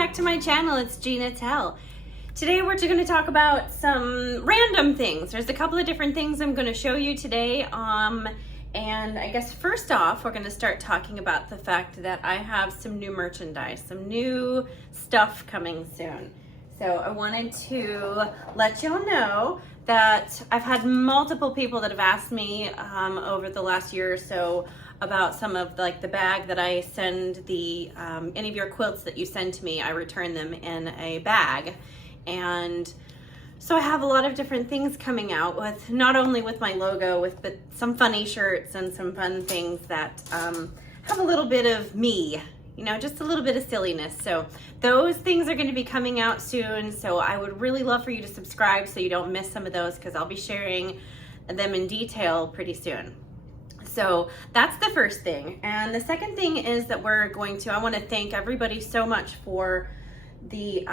back to my channel. It's Gina Tell. Today we're going to talk about some random things. There's a couple of different things I'm going to show you today. And I guess first off, we're going to start talking about the fact that I have some new merchandise, some new stuff coming soon. So I wanted to let y'all know that I've had multiple people that have asked me over the last year or so about some of the bag that I send any of your quilts that you send to me, I return them in a bag. And so I have a lot of different things coming out with, not only with my logo, but some funny shirts and some fun things that have a little bit of me, you know, just a little bit of silliness. So those things are going to be coming out soon. So I would really love for you to subscribe so you don't miss some of those, because I'll be sharing them in detail pretty soon. So that's the first thing. And the second thing is that I want to thank everybody so much for the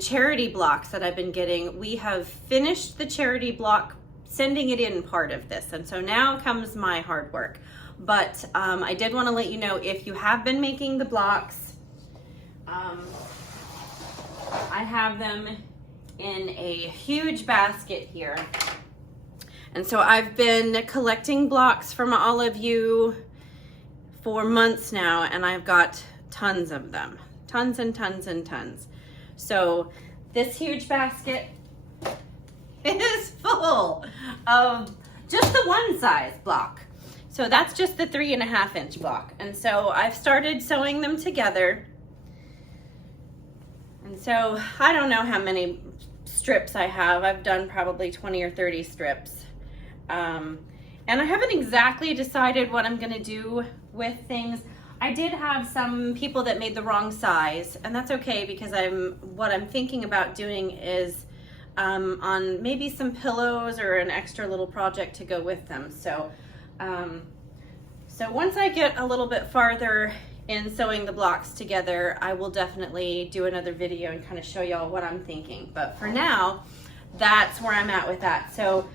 charity blocks that I've been getting. We have finished the charity block, sending it in part of this. And so now comes my hard work. But I did want to let you know, if you have been making the blocks, I have them in a huge basket here. And so I've been collecting blocks from all of you for months now, and I've got tons of them. Tons and tons and tons. So this huge basket is full of just the one size block. So that's just the 3.5 inch block. And so I've started sewing them together. And so I don't know how many strips I have. I've done probably 20 or 30 strips. And I haven't exactly decided what I'm gonna do with things. I did have some people that made the wrong size, and that's okay, because what I'm thinking about doing is on maybe some pillows or an extra little project to go with them. So once I get a little bit farther in sewing the blocks together, I will definitely do another video and kind of show y'all what I'm thinking. But for now, that's where I'm at with that. So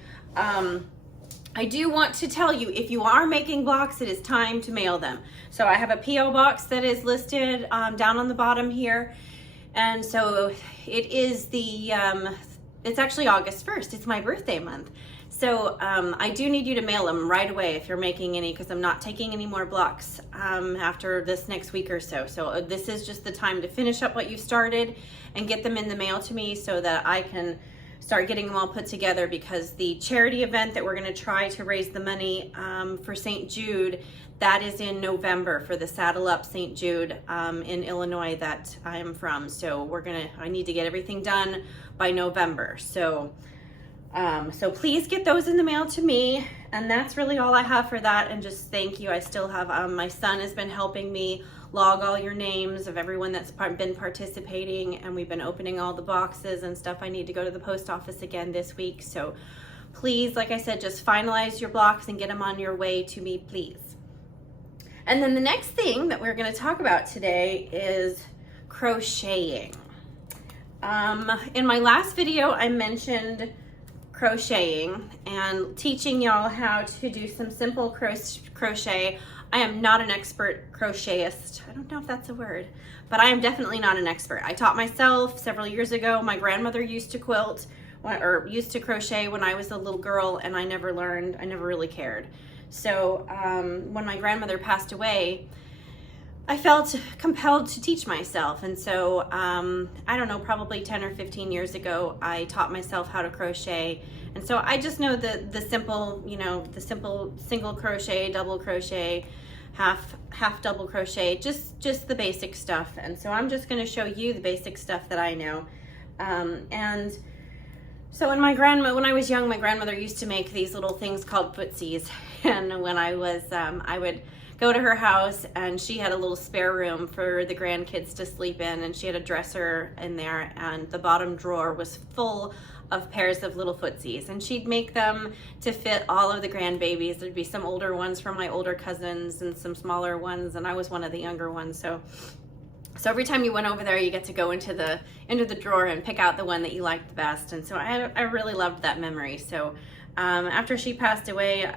I do want to tell you, if you are making blocks, it is time to mail them. So I have a P.O. box that is listed down on the bottom here. And so it is it's actually August 1st. It's my birthday month. So I do need you to mail them right away if you're making any, because I'm not taking any more blocks after this next week or so. So this is just the time to finish up what you started and get them in the mail to me so that I can start getting them all put together, because the charity event that we're going to try to raise the money for St. Jude, that is in November, for the Saddle Up St. Jude in Illinois that I am from. So I need to get everything done by November. So please get those in the mail to me. And that's really all I have for that. And just thank you. I still have, my son has been helping me log all your names of everyone that's been participating, and we've been opening all the boxes and stuff. I need to go to the post office again this week. So please, like I said, just finalize your blocks and get them on your way to me, please. And then the next thing that we're going to talk about today is crocheting. In my last video, I mentioned crocheting and teaching y'all how to do some simple crochet. I am not an expert crochetist. I don't know if that's a word, but I am definitely not an expert. I taught myself several years ago. My grandmother used to quilt or used to crochet when I was a little girl, and I never learned. I never really cared. So when my grandmother passed away, I felt compelled to teach myself. And so I don't know, probably 10 or 15 years ago, I taught myself how to crochet. And so I just know the simple, the simple single crochet, double crochet, half double crochet, just the basic stuff. And so I'm just going to show you the basic stuff that I know. And so when I was young, my grandmother used to make these little things called footsies. And when I would go to her house, and she had a little spare room for the grandkids to sleep in, and she had a dresser in there, and the bottom drawer was full of pairs of little footsies, and she'd make them to fit all of the grandbabies. There'd be some older ones from my older cousins and some smaller ones, and I was one of the younger ones. So every time you went over there, you get to go into the drawer and pick out the one that you liked the best. And so I really loved that memory. So after she passed away,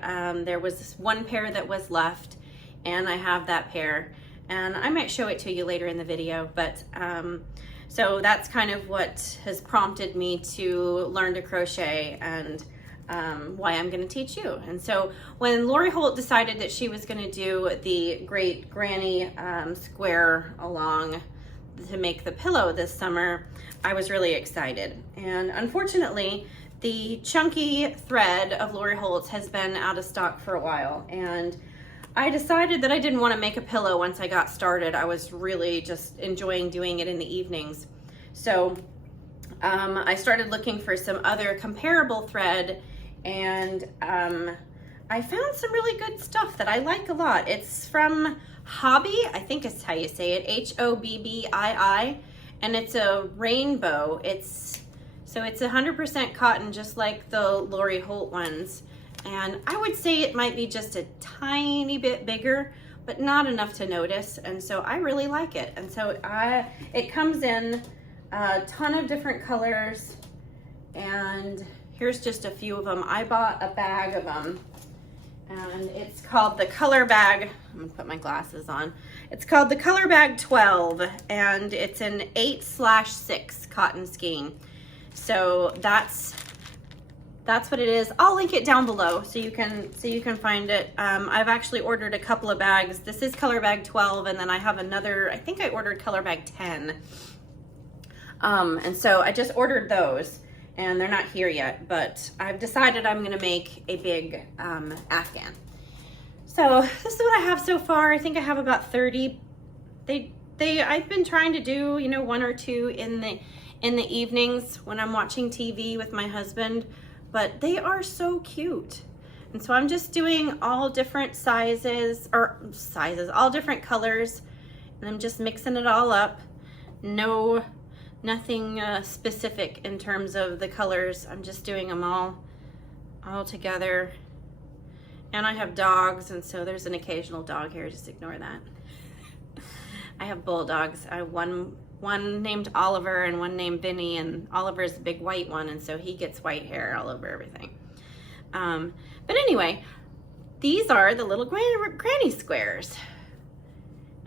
there was this one pair that was left, and I have that pair. and I might show it to you later in the video, but so that's kind of what has prompted me to learn to crochet, and why I'm going to teach you. And so when Lori Holt decided that she was going to do the Great Granny square along to make the pillow this summer, I was really excited. And unfortunately, the chunky thread of Lori Holt's has been out of stock for a while, and I decided that I didn't want to make a pillow once I got started. I was really just enjoying doing it in the evenings. So I started looking for some other comparable thread, and I found some really good stuff that I like a lot. It's from Hobbii, I think is how you say it, Hobbii, and it's a rainbow. So it's 100% cotton, just like the Lori Holt ones. And I would say it might be just a tiny bit bigger, but not enough to notice. And so I really like it. And so it comes in a ton of different colors, and here's just a few of them. I bought a bag of them, and it's called the Color Bag. I'm gonna put my glasses on. It's called the Color Bag 12, and it's an 8/6 cotton skein. So that's what it is. I'll link it down below so you can find it. I've actually ordered a couple of bags. This is Color Bag 12, and then I have another, I think I ordered Color Bag 10. And so I just ordered those, and they're not here yet, but I've decided I'm gonna make a big Afghan. So this is what I have so far. I think I have about 30. I've been trying to do, you know, 1 or 2 in the evenings when I'm watching TV with my husband, but they are so cute. And so I'm just doing all different sizes, all different colors, and I'm just mixing it all up. Nothing specific in terms of the colors. I'm just doing them all together. And I have dogs, and so there's an occasional dog here, just ignore that. I have bulldogs. I have one named Oliver and one named Vinny, and Oliver's the big white one, and so he gets white hair all over everything. But anyway, these are the little granny squares.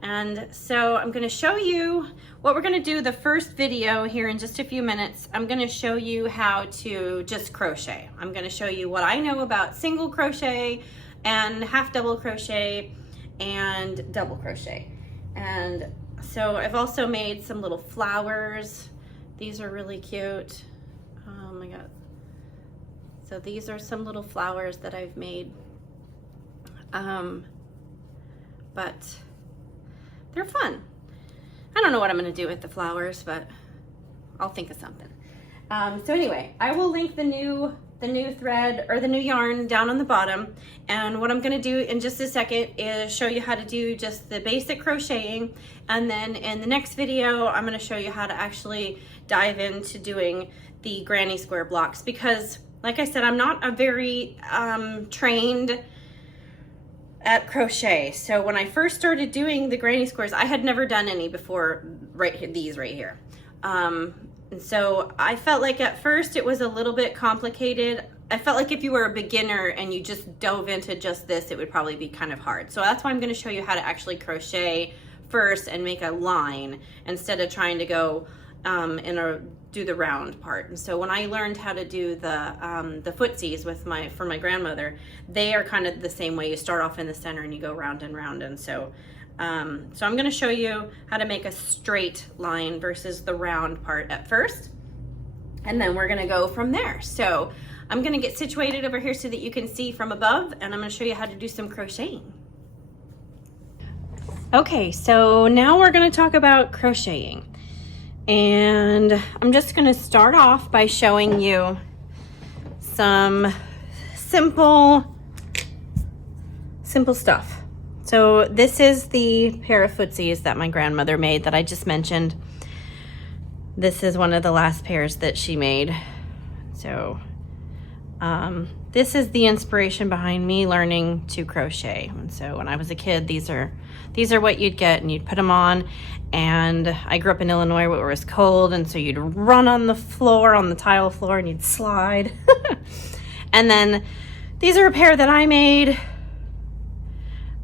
And so I'm going to show you what we're going to do the first video here in just a few minutes. I'm going to show you how to just crochet. I'm going to show you what I know about single crochet and half double crochet and double crochet. And so I've also made some little flowers. These are really cute. Oh my God. So these are some little flowers that I've made. But they're fun. I don't know what I'm gonna do with the flowers, but I'll think of something. So anyway, I will link the new thread or the new yarn down on the bottom. And what I'm gonna do in just a second is show you how to do just the basic crocheting. And then in the next video, I'm gonna show you how to actually dive into doing the granny square blocks, because like I said, I'm not a very trained at crochet. So when I first started doing the granny squares, I had never done any before, these right here. And so I felt like at first it was a little bit complicated. I felt like if you were a beginner and you just dove into just this, it would probably be kind of hard. So that's why I'm going to show you how to actually crochet first and make a line instead of trying to go do the round part. And so when I learned how to do the footsies for my grandmother, they are kind of the same way. You start off in the center and you go round and round. And so so I'm going to show you how to make a straight line versus the round part at first, and then we're going to go from there. So I'm going to get situated over here so that you can see from above, and I'm going to show you how to do some crocheting. Okay, so now we're going to talk about crocheting. And I'm just going to start off by showing you some simple stuff. So this is the pair of footsies that my grandmother made that I just mentioned. This is one of the last pairs that she made. So this is the inspiration behind me learning to crochet. And so when I was a kid, these are what you'd get, and you'd put them on. And I grew up in Illinois where it was cold, and so you'd run on the floor, on the tile floor, and you'd slide. And then these are a pair that I made.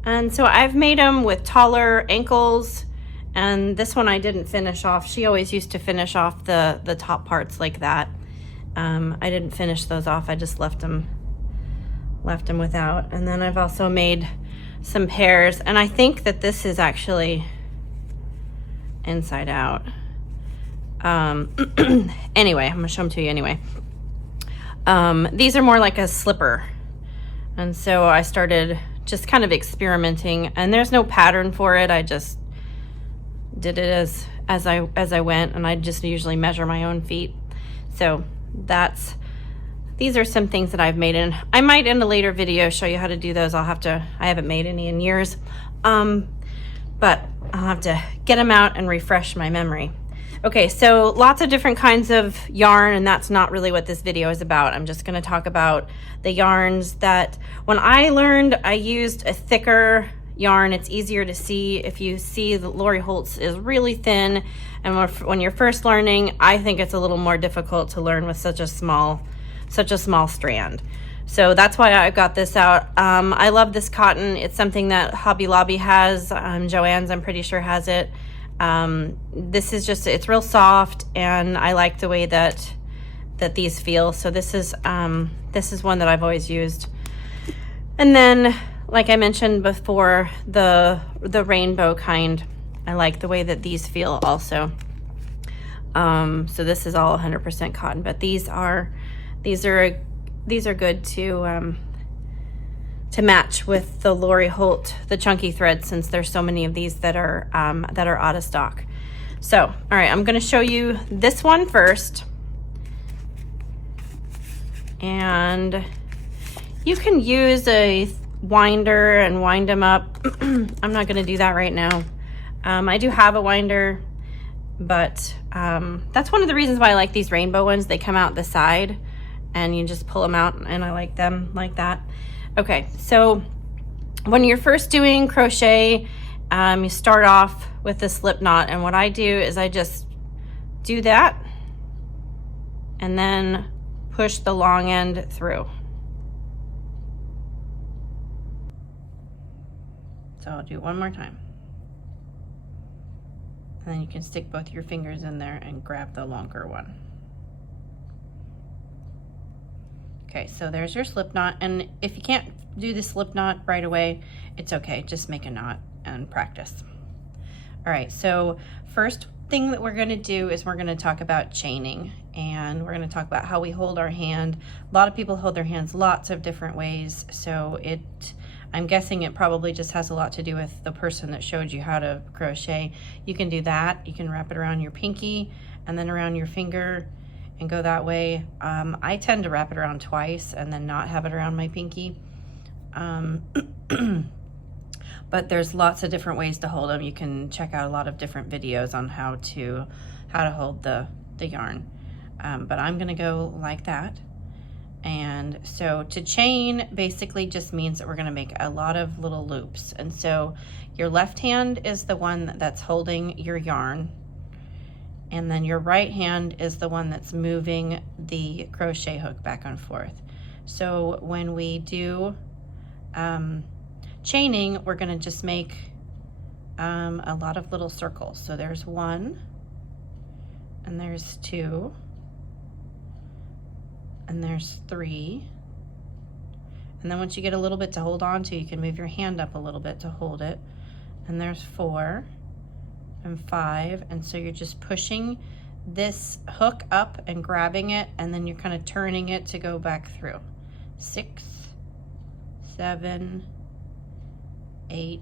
And so I've made them with taller ankles, and this one I didn't finish off. She always used to finish off the top parts like that. I didn't finish those off. I just left them without. And then I've also made some pairs, and I think that this is actually inside out. Anyway, I'm gonna show them to you anyway. These are more like a slipper, and so I started just kind of experimenting, and there's no pattern for it. I just did it as I went, and I just usually measure my own feet. So these are some things that I've made, and I might in a later video show you how to do those. I haven't made any in years, but I'll have to get them out and refresh my memory. Okay, so lots of different kinds of yarn, and that's not really what this video is about. I'm just going to talk about the yarns that when I learned, I used a thicker yarn. It's easier to see. If you see, the Lori Holt's is really thin, and when you're first learning, I think it's a little more difficult to learn with such a small strand. So that's why I got this out. I love this cotton. It's something that Hobby Lobby has. Joann's, I'm pretty sure, has it. This is just, it's real soft, and I like the way that these feel. So this is one that I've always used. And then, like I mentioned before, the rainbow kind, I like the way that these feel also. So this is all 100% cotton, but these are good to match with the Lori Holt, the chunky thread, since there's so many of these that are out of stock. So, all right, I'm going to show you this one first, and you can use a winder and wind them up. I'm not going to do that right now. I do have a winder, but that's one of the reasons why I like these rainbow ones. They come out the side, and you just pull them out, and I like them like that. Okay, so when you're first doing crochet, you start off with the slip knot, and what I do is I just do that and then push the long end through. So I'll do it one more time. And then you can stick both your fingers in there and grab the longer one. Okay, so there's your slip knot, and if you can't do the slip knot right away, it's okay. Just make a knot and practice. All right, so first thing that we're going to do is we're going to talk about chaining, and we're going to talk about how we hold our hand. A lot of people hold their hands lots of different ways, so I'm guessing it probably just has a lot to do with the person that showed you how to crochet. You can do that. You can wrap it around your pinky and then around your finger and go that way. I tend to wrap it around twice and then not have it around my pinky. But there's lots of different ways to hold them. You can check out a lot of different videos on how to hold the yarn. But I'm gonna go like that. And so to chain basically just means that we're gonna make a lot of little loops. And so your left hand is the one that's holding your yarn, and then your right hand is the one that's moving the crochet hook back and forth. So when we do chaining, we're gonna just make a lot of little circles. So there's one, and there's two, and there's three. And then once you get a little bit to hold on to, you can move your hand up a little bit to hold it. And there's 4 and 5, and so you're just pushing this hook up and grabbing it, and then you're kind of turning it to go back through. 6, 7, 8,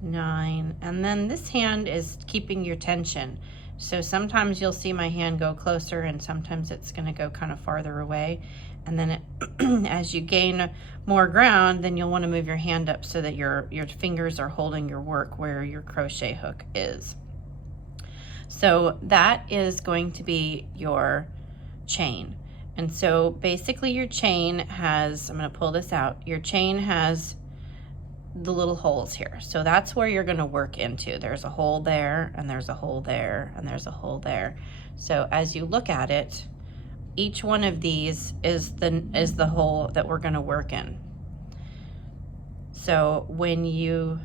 9, and then this hand is keeping your tension. So sometimes you'll see my hand go closer, and sometimes it's going to go kind of farther away. And then as you gain more ground, then you'll want to move your hand up so that your fingers are holding your work where your crochet hook is. So that is going to be your chain. And so basically your chain has, I'm going to pull this out, your chain has the little holes here. So that's where you're going to work into. There's a hole there, and there's a hole there, and there's a hole there. So as you look at it, each one of these is the hole that we're going to work in. So when you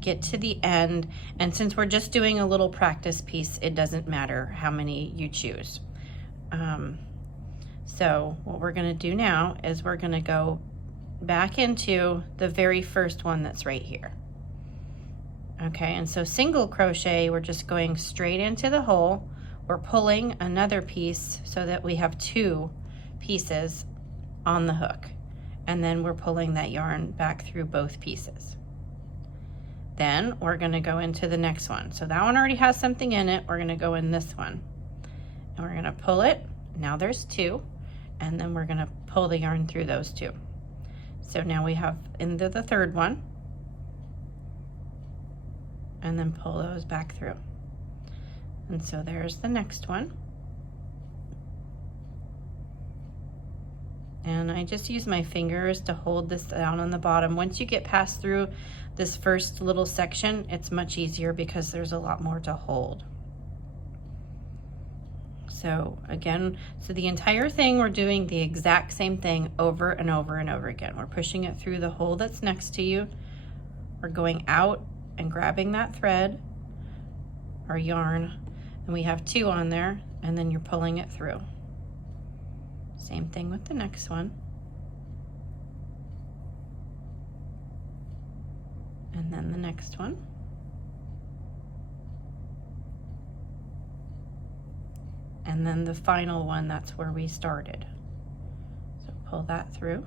get to the end, and since we're just doing a little practice piece, it doesn't matter how many you choose. So what we're going to do now is we're going to go back into the very first one that's right here. Okay, and so single crochet, we're just going straight into the hole. We're pulling another piece so that we have 2 pieces on the hook, and then we're pulling that yarn back through both pieces. Then we're going to go into the next one. So that one already has something in it. We're going to go in this one, and we're going to pull it. Now there's 2, and then we're going to pull the yarn through those 2. So now we have into the third one, and then pull those back through. And so there's the next one. And I just use my fingers to hold this down on the bottom. Once you get past through this first little section, it's much easier because there's a lot more to hold. So again, so the entire thing, we're doing the exact same thing over and over and over again. We're pushing it through the hole that's next to you. We're going out and grabbing that thread, our yarn, and we have 2 on there, and then you're pulling it through. Same thing with the next one. And then the next one. And then the final one, that's where we started. So pull that through.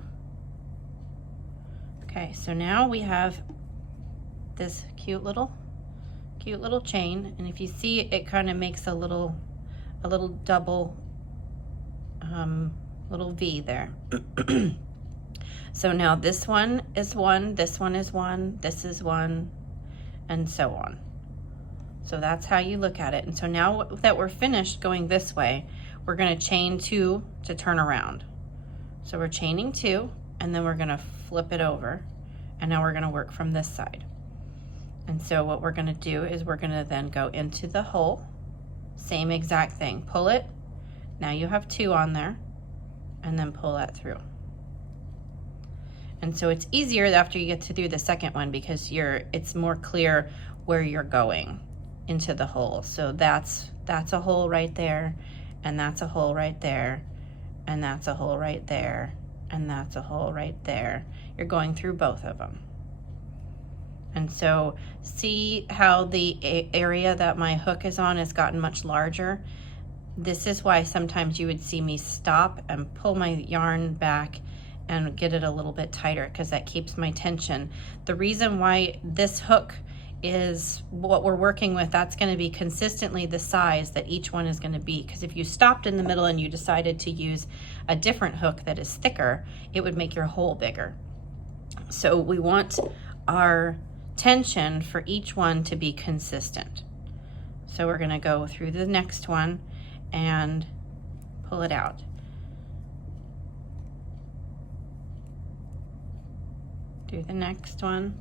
Okay, so now we have this cute little chain, and if you see, it kind of makes a little double little V there. So now this one is 1, this one is 1, this is 1, and so on. So that's how you look at it. And so now that we're finished going this way, we're going to chain 2 to turn around. So we're chaining 2, and then we're going to flip it over, and now we're going to work from this side. And so what we're going to do is we're going to then go into the hole, same exact thing, pull it. Now you have 2 on there, and then pull that through. And so it's easier after you get to do the second one because it's more clear where you're going into the hole. So that's a hole right there, and that's a hole right there, and that's a hole right there, and that's a hole right there. You're going through both of them. And so see how the area that my hook is on has gotten much larger? This is why sometimes you would see me stop and pull my yarn back and get it a little bit tighter, because that keeps my tension. The reason why this hook is what we're working with, that's going to be consistently the size that each one is going to be, because if you stopped in the middle and you decided to use a different hook that is thicker, it would make your hole bigger. So we want our tension for each one to be consistent. So we're going to go through the next one and pull it out. Do the next one.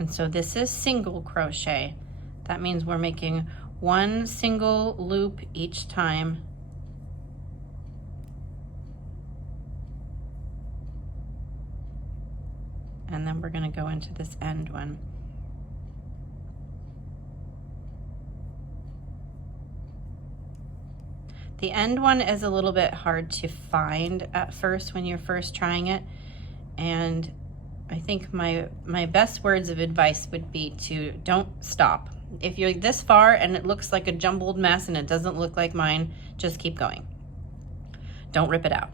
And so this is single crochet. That means we're making 1 single loop each time. And then we're going to go into this end one. The end one is a little bit hard to find at first when you're first trying it, and I think my best words of advice would be to don't stop. If you're this far and it looks like a jumbled mess and it doesn't look like mine, just keep going. Don't rip it out.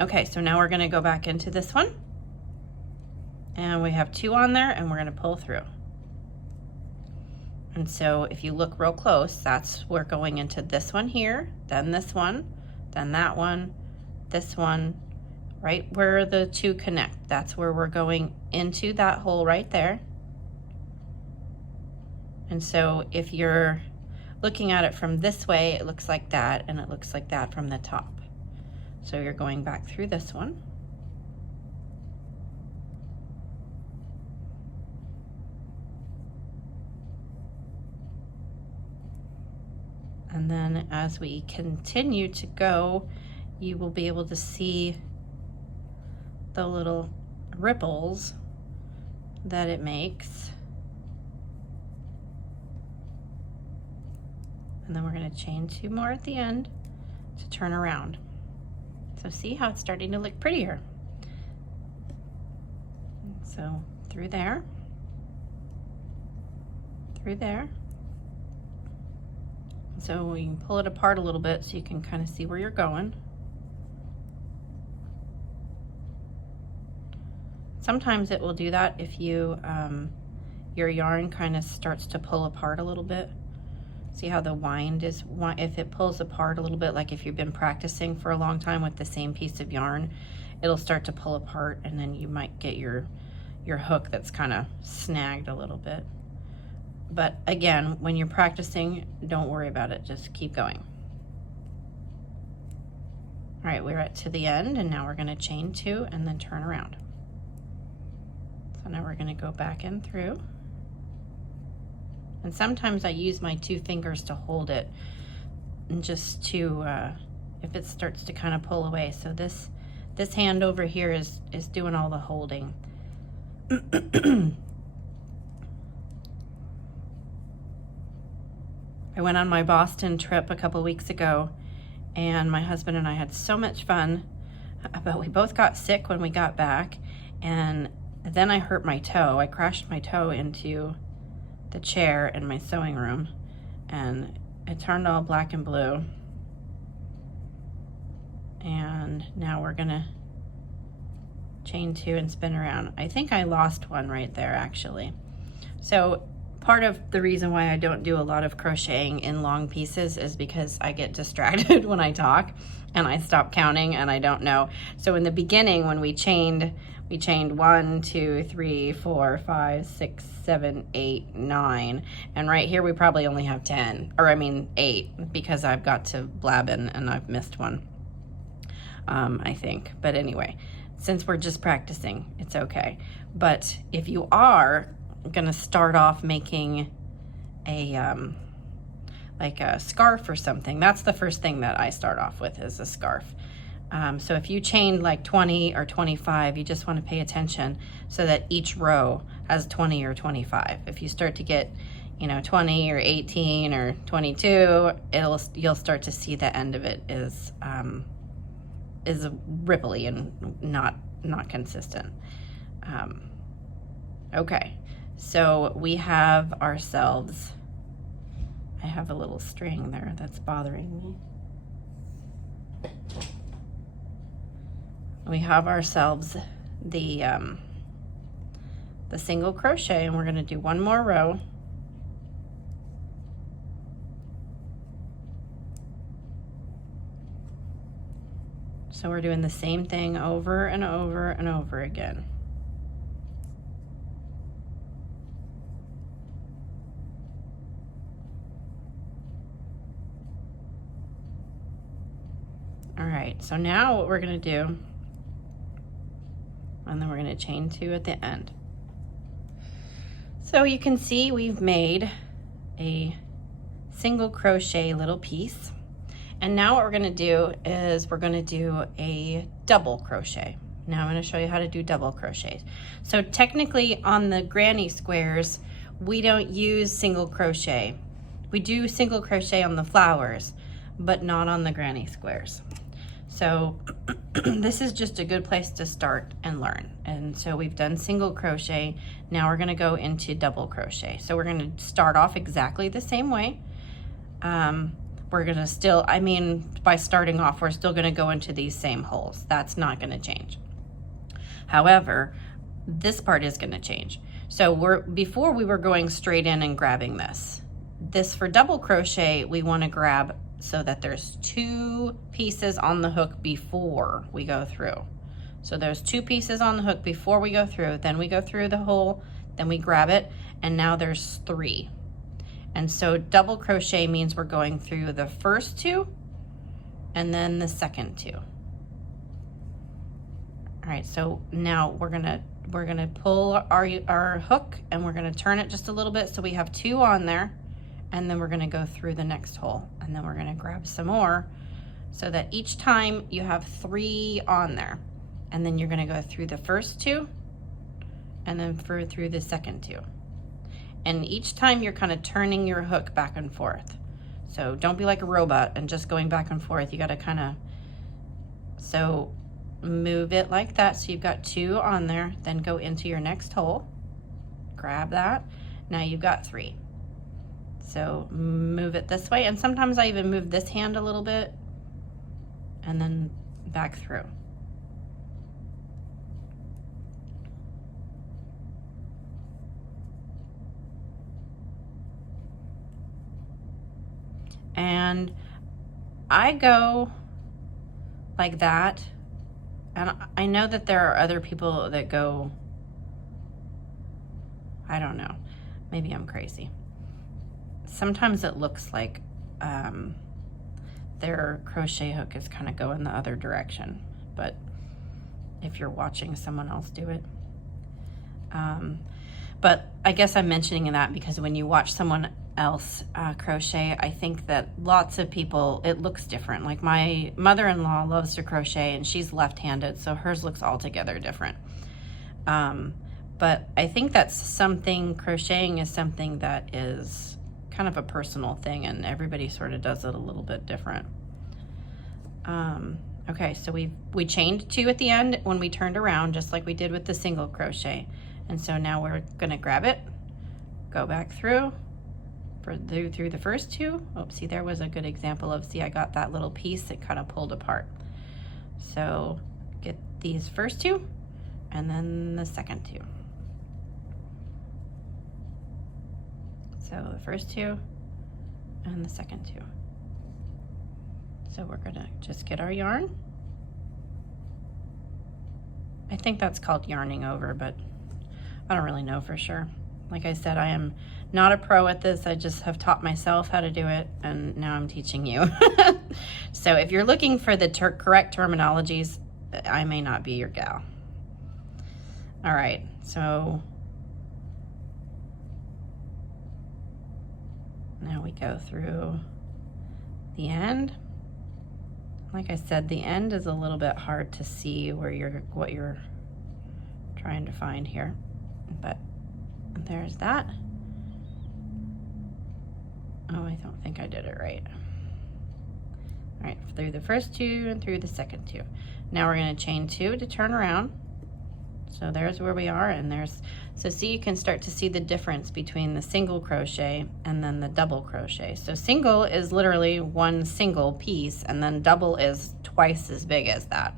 Okay, so now we're going to go back into this one, and we have 2 on there, and we're going to pull through. And so if you look real close, we're going into this one here, then this one, then that one, this one, right where the 2 connect. That's where we're going into that hole right there. And so if you're looking at it from this way, it looks like that, and it looks like that from the top. So you're going back through this one. And then as we continue to go, you will be able to see the little ripples that it makes. And then we're going to chain 2 more at the end to turn around. So see how it's starting to look prettier. So through there, through there. So we can pull it apart a little bit so you can kind of see where you're going. Sometimes it will do that if you your yarn kind of starts to pull apart a little bit. See how the wind is, if it pulls apart a little bit, like if you've been practicing for a long time with the same piece of yarn, it'll start to pull apart, and then you might get your hook that's kind of snagged a little bit. But again, when you're practicing, don't worry about it, just keep going. All right, we're to the end, and now we're going to chain 2 and then turn around. So now we're going to go back in through. And sometimes I use my 2 fingers to hold it, and just to, if it starts to kind of pull away. So this hand over here is doing all the holding. I went on my Boston trip a couple weeks ago, and my husband and I had so much fun, but we both got sick when we got back, and then I hurt my toe. I crashed my toe into the chair in my sewing room, and it turned all black and blue. And now we're gonna chain 2 and spin around. I think I lost one right there, actually. So part of the reason why I don't do a lot of crocheting in long pieces is because I get distracted when I talk and I stop counting and I don't know. So in the beginning, when we chained 1, 2, 3, 4, 5, 6, 7, 8, 9. And right here we probably only have 10, or I mean 8, because I've got to blab in and I've missed one, I think. But anyway, since we're just practicing, it's okay. But if you are gonna start off making a like a scarf or something, that's the first thing that I start off with, is a scarf. So if you chained like 20 or 25, you just want to pay attention so that each row has 20 or 25. If you start to get, 20 or 18 or 22, you'll start to see the end of it is ripply and not consistent. Okay, so we have ourselves, I have a little string there that's bothering me. We have ourselves the single crochet, and we're going to do 1 more row. So we're doing the same thing over and over and over again. All right, so now what we're going to do, and then we're going to chain 2 at the end. So you can see we've made a single crochet little piece, and now what we're going to do is we're going to do a double crochet. Now I'm going to show you how to do double crochets. So technically on the granny squares we don't use single crochet. We do single crochet on the flowers, but not on the granny squares. So this is just a good place to start and learn. And so we've done single crochet. Now we're going to go into double crochet. So we're going to start off exactly the same way. We're going to still, by starting off, we're still going to go into these same holes. That's not going to change. However, this part is going to change. So before we were going straight in and grabbing this. For double crochet, we want to grab so that there's 2 pieces on the hook before we go through. So there's 2 pieces on the hook before we go through, then we go through the hole, then we grab it, and now there's 3. And so double crochet means we're going through the first 2 and then the second 2. All right, so now we're gonna pull our hook, and we're gonna turn it just a little bit so we have 2 on there, and then we're going to go through the next hole, and then we're going to grab some more, so that each time you have 3 on there, and then you're going to go through the first 2 and then through the second 2, and each time you're kind of turning your hook back and forth. So don't be like a robot and just going back and forth. You got to kind of, so move it like that, so you've got 2 on there, then go into your next hole, grab that, now you've got 3. So move it this way, and sometimes I even move this hand a little bit and then back through. And I go like that, and I know that there are other people that go, I don't know, maybe I'm crazy. Sometimes it looks like their crochet hook is kind of going the other direction, but if you're watching someone else do it. But I guess I'm mentioning that because when you watch someone else crochet, I think that lots of people, it looks different. Like my mother-in-law loves to crochet, and she's left-handed, so hers looks altogether different. But I think that's something, crocheting is something that is kind of a personal thing, and everybody sort of does it a little bit different. Okay, so we chained 2 at the end when we turned around, just like we did with the single crochet. And so now we're gonna grab it, go back through through the first 2. Oh, see, there was a good example of, see, I got that little piece that kind of pulled apart. So get these first 2 and then the second 2. So the first 2 and the second 2. So we're gonna just get our yarn. I think that's called yarning over, but I don't really know for sure. Like I said, I am not a pro at this. I just have taught myself how to do it, and now I'm teaching you. So if you're looking for the correct terminologies, I may not be your gal. All right, so now we go through the end. Like I said, the end is a little bit hard to see where what you're trying to find here, but there's that. Oh, I don't think I did it right. All right, through the first 2 and through the second 2. Now we're going to chain 2 to turn around. So there's where we are, and so see, you can start to see the difference between the single crochet and then the double crochet. So single is literally 1 single piece, and then double is twice as big as that.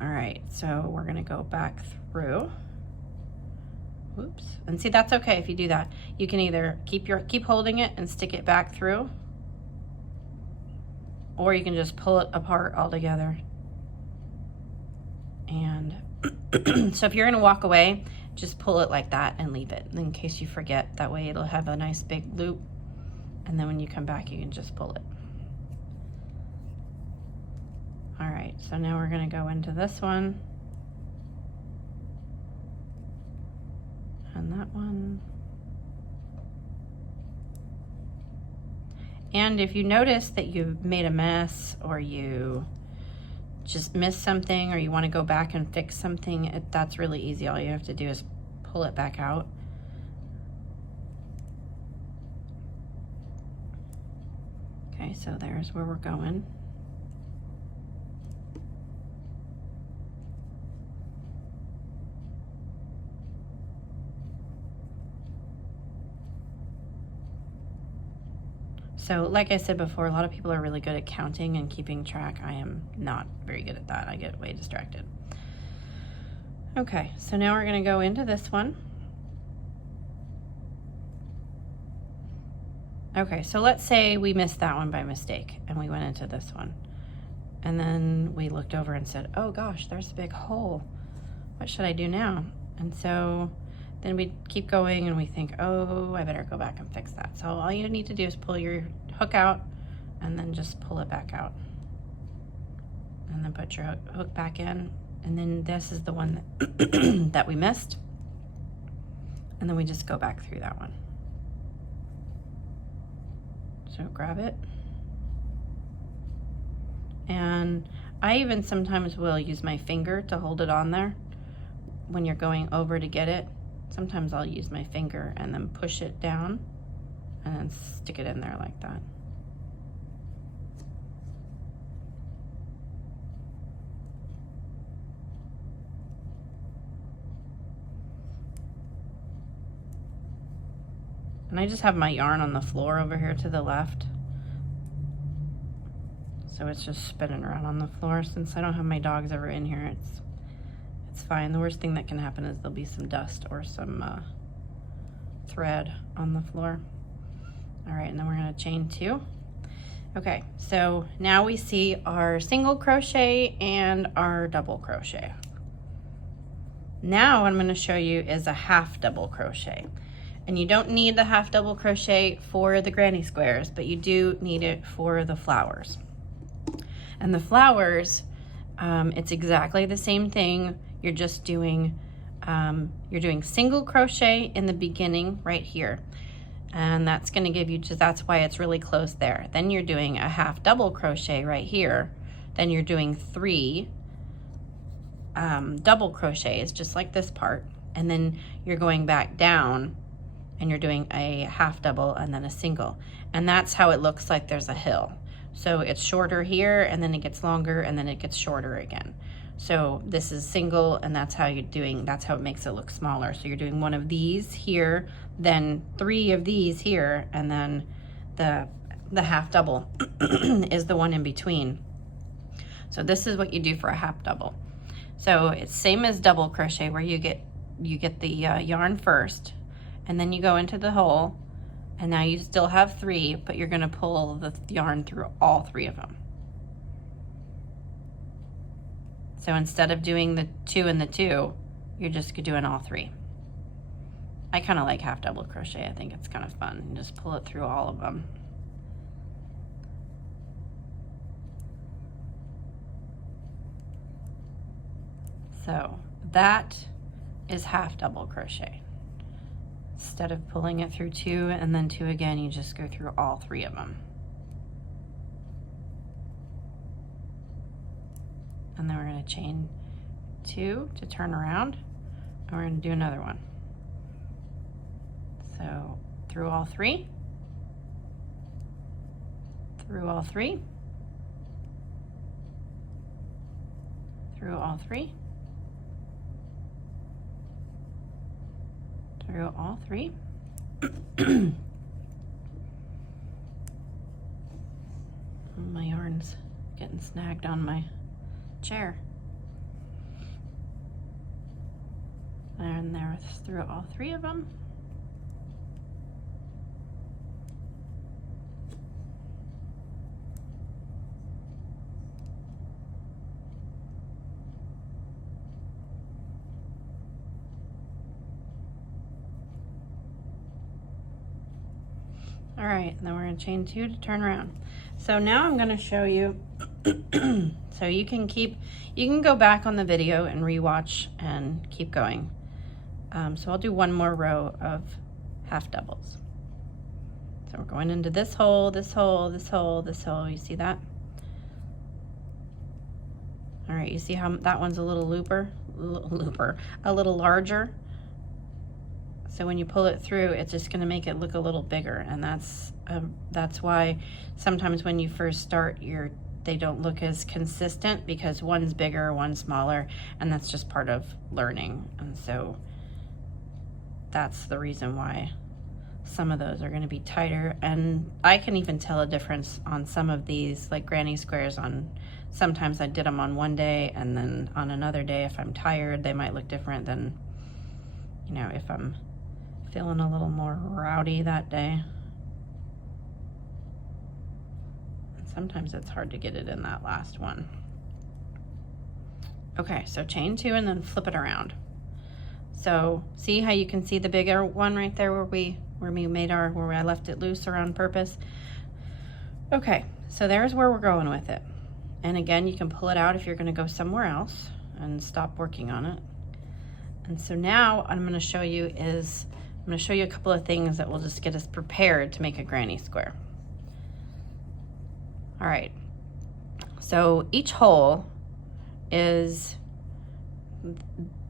All right, so we're gonna go back through. Oops, and see, that's okay if you do that. You can either keep holding it and stick it back through, or you can just pull it apart altogether. And so if you're gonna walk away, just pull it like that and leave it in case you forget. That way it'll have a nice big loop, and then when you come back, you can just pull it. All right, so now we're gonna go into this one and that one. And if you notice that you've made a mess, or you just missed something, or you want to go back and fix something, that's really easy. All you have to do is pull it back out. Okay, so there's where we're going. So like I said before, a lot of people are really good at counting and keeping track. I am not very good at that. I get way distracted. Okay, so now we're gonna go into this one. Okay, so let's say we missed that one by mistake and we went into this one. And then we looked over and said, oh gosh, there's a big hole. What should I do now? And so then we keep going and we think, oh, I better go back and fix that. So all you need to do is pull your hook out and then just pull it back out. And then put your hook back in. And then this is the one that, that we missed. And then we just go back through that one. So grab it. And I even sometimes will use my finger to hold it on there when you're going over to get it. Sometimes I'll use my finger and then push it down and then stick it in there like that. And I just have my yarn on the floor over here to the left. So it's just spinning around on the floor. Since I don't have my dogs ever in here, it's fine. The worst thing that can happen is there'll be some dust or some thread on the floor. All right, and then we're gonna chain 2. Okay, so now we see our single crochet and our double crochet. Now what I'm gonna show you is a half double crochet. And you don't need the half double crochet for the granny squares, but you do need it for the flowers. And the flowers, it's exactly the same thing. You're just doing, you're doing single crochet in the beginning right here. And that's gonna give you, that's why it's really close there. Then you're doing a half double crochet right here. Then you're doing 3 double crochets, just like this part. And then you're going back down and you're doing a half double and then a single. And that's how it looks like there's a hill. So it's shorter here and then it gets longer and then it gets shorter again. So this is single and that's how you're doing, that's how it makes it look smaller. So you're doing 1 of these here, then 3 of these here, and then the half double is the one in between. So this is what you do for a half double. So it's same as double crochet where you get the yarn first, and then you go into the hole, and now you still have 3, but you're gonna pull the yarn through all 3 of them. So instead of doing the 2 and the 2, you're just doing all 3. I kind of like half double crochet. I think it's kind of fun. You just pull it through all of them. So that is half double crochet. Instead of pulling it through 2 and then 2 again, you just go through all 3 of them. And then we're going to chain 2 to turn around, and we're going to do another one. So through all 3, through all 3, through all 3, through all 3. My yarn's getting snagged on my chair. And there, through all 3 of them. All right, and then we're gonna chain 2 to turn around. So now I'm gonna show you, so you can go back on the video and rewatch and keep going. So I'll do 1 more row of half doubles. So we're going into this hole, this hole, this hole, this hole, you see that? All right, you see how that one's a little a little larger? So when you pull it through, it's just gonna make it look a little bigger, and that's why sometimes when you first start, they don't look as consistent because one's bigger, one's smaller, and that's just part of learning. And so that's the reason why some of those are gonna be tighter. And I can even tell a difference on some of these, like granny squares. Sometimes I did them on one day, and then on another day, if I'm tired, they might look different than, if I'm feeling a little more rowdy that day. And sometimes it's hard to get it in that last one. Okay, so chain 2 and then flip it around. So see how you can see the bigger one right there where I left it loose or on purpose? Okay, so there's where we're going with it. And again, you can pull it out if you're gonna go somewhere else and stop working on it. And so now what I'm gonna show you a couple of things that will just get us prepared to make a granny square. All right, so each hole is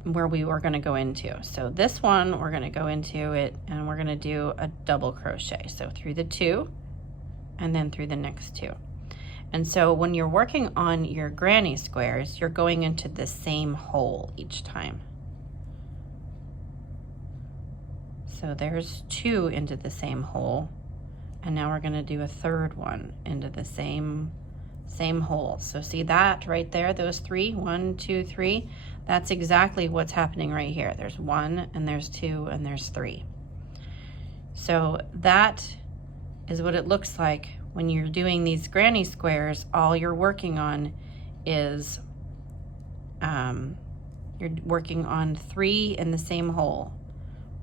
where we were going to go into. So this one, we're going to go into it and we're going to do a double crochet. So through the 2 and then through the next 2. And so when you're working on your granny squares, you're going into the same hole each time. So there's 2 into the same hole, and now we're going to do a 3rd one into the same hole. So see that right there, those 3, 1, 2, 3, that's exactly what's happening right here. There's 1 and there's 2 and there's 3. So that is what it looks like when you're doing these granny squares. All you're working on is you're working on 3 in the same hole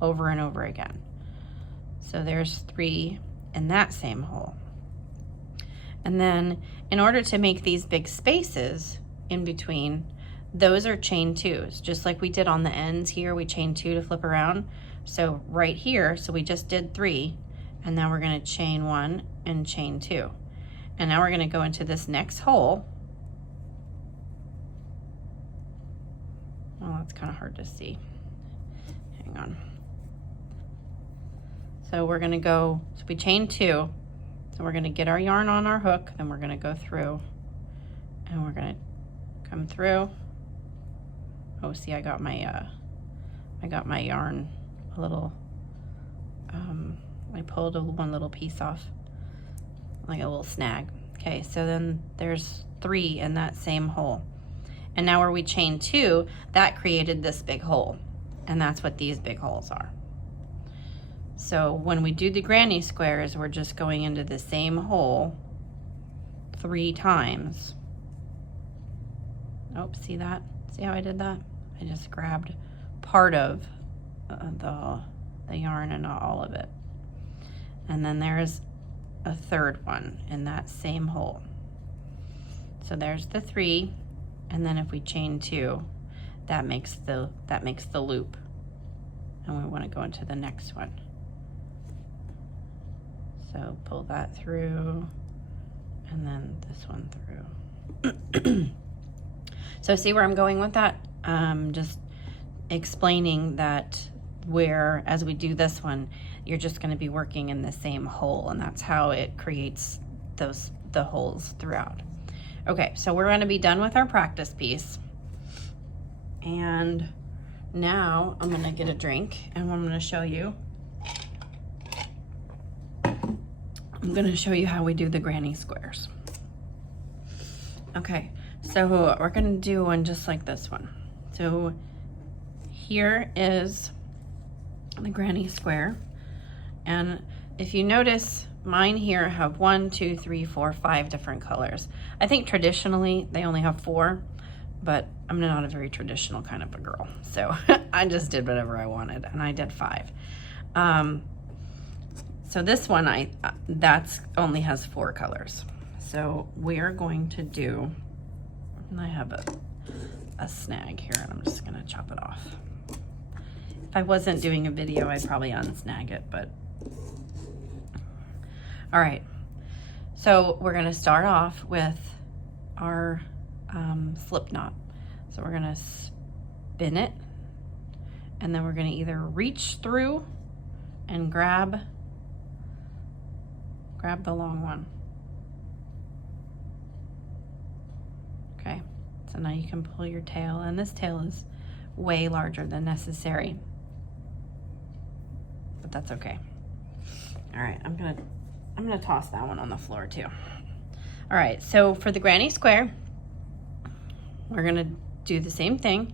over and over again. So there's 3 in that same hole. And then in order to make these big spaces in between, those are chain 2s, just like we did on the ends here. We chain 2 to flip around. So right here, so we just did 3, and now we're going to chain 1 and chain 2. And now we're going to go into this next hole. Well, that's kind of hard to see. Hang on. So we're going to go, so we chain 2. So we're going to get our yarn on our hook, then we're going to go through, and we're going to come through. Oh, see, I got my yarn a little, I pulled one little piece off, like a little snag. Okay, so then there's 3 in that same hole. And now where we chain 2, that created this big hole. And that's what these big holes are. So when we do the granny squares, we're just going into the same hole 3 times. Oh, see that? See how I did that? I just grabbed part of the yarn and not all of it. And then there's a 3rd one in that same hole. So there's the 3, and then if we chain 2, that makes the loop. And we want to go into the next one. So pull that through, and then this one through. So see where I'm going with that? Just explaining that where, as we do this one, you're just going to be working in the same hole, and that's how it creates the holes throughout. Okay, so we're going to be done with our practice piece, and now I'm going to get a drink, and I'm going to show you. I'm going to show you how we do the granny squares. Okay, so we're going to do one just like this one. So here is the granny square, and if you notice, mine here have 1, 2, 3, 4, 5 different colors. I think traditionally they only have 4, but I'm not a very traditional kind of a girl, so I just did whatever I wanted, and I did 5. So this one, that's only has 4 colors. So we are going to do, I have a snag here, and I'm just gonna chop it off. If I wasn't doing a video, I'd probably unsnag it, but. All right, so we're gonna start off with our slip knot. So we're gonna spin it, and then we're gonna either reach through and grab the long one. Okay, so now you can pull your tail, and this tail is way larger than necessary, but that's okay. All right, I'm gonna toss that one on the floor too. All right, so for the granny square, we're gonna do the same thing.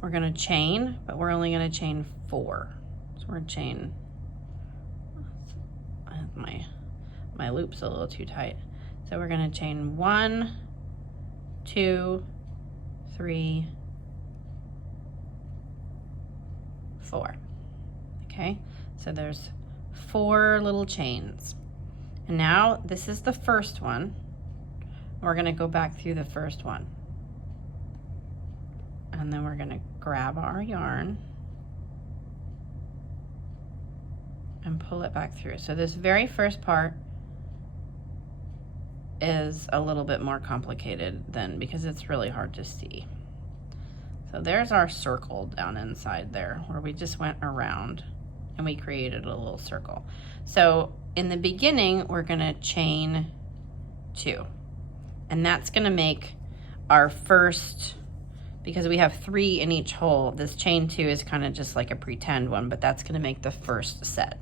We're gonna chain, but we're only gonna chain 4. So we're gonna chain, my loop's a little too tight. So we're gonna chain 1, 2, 3, 4. Okay, so there's 4 little chains. And now this is the first one. We're gonna go back through the first one. And then we're gonna grab our yarn and pull it back through. So this very first part, is a little bit more complicated then, because it's really hard to see. So there's our circle down inside there where we just went around and we created a little circle. So in the beginning, we're gonna chain 2, and that's gonna make our first, because we have 3 in each hole, this chain 2 is kind of just like a pretend one, but that's gonna make the first set.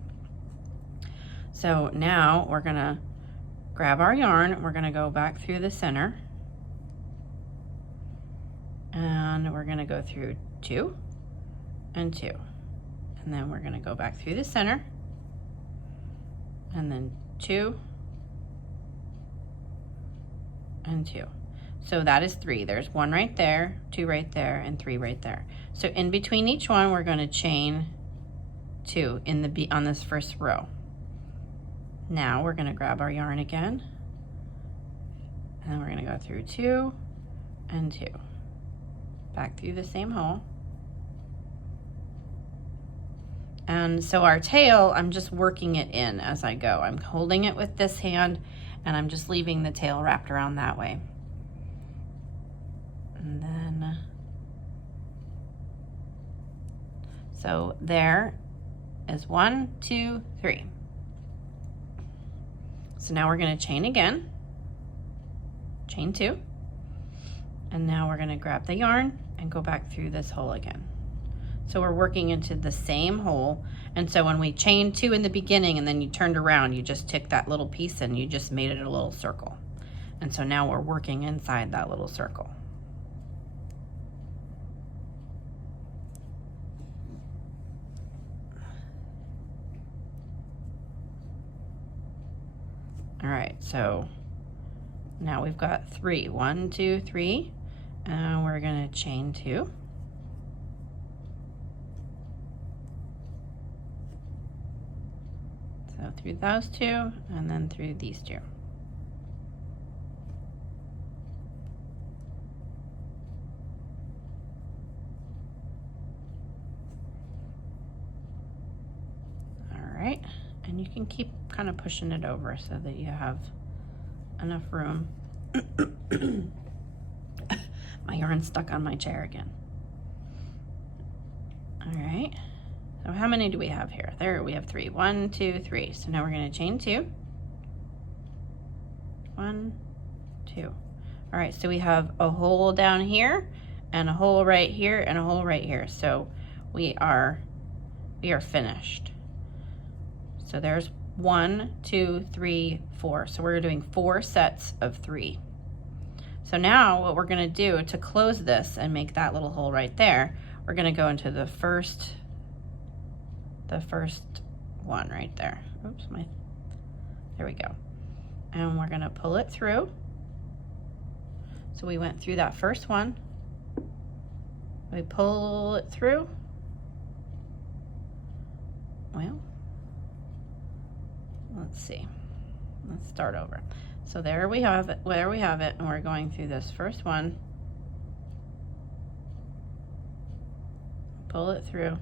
So now we're gonna grab our yarn, we're gonna go back through the center, and we're gonna go through 2 and 2. And then we're gonna go back through the center, and then 2 and 2. So that is 3. There's 1 right there, 2 right there, and 3 right there. So in between each one, we're gonna chain 2 in the on this first row. Now we're gonna grab our yarn again, and then we're gonna go through 2 and 2. Back through the same hole. And so our tail, I'm just working it in as I go. I'm holding it with this hand, and I'm just leaving the tail wrapped around that way. And then, so there is 1, 2, 3. So now we're gonna chain again, chain 2, and now we're gonna grab the yarn and go back through this hole again. So we're working into the same hole, and so when we chained 2 in the beginning and then you turned around, you just took that little piece and you just made it a little circle. And so now we're working inside that little circle. All right, so now we've got 3. 1, 2, 3, and we're gonna chain 2. So through those 2, and then through these 2. All right, and you can keep kind of pushing it over so that you have enough room. My yarn's stuck on my chair again. All right, so how many do we have here? There, we have 3. 1, 2, 3. So now we're gonna chain 2. 1, 2. All right, so we have a hole down here, and a hole right here, and a hole right here. So we are finished. So there's 1, 2, 3, 4. So we're doing 4 sets of 3. So now what we're gonna do to close this and make that little hole right there, we're gonna go into the first one right there. Oops, there we go. And we're gonna pull it through. So we went through that first one. We pull it through. Well, let's see. Let's start over. So there we have it, and we're going through this first one. Pull it through.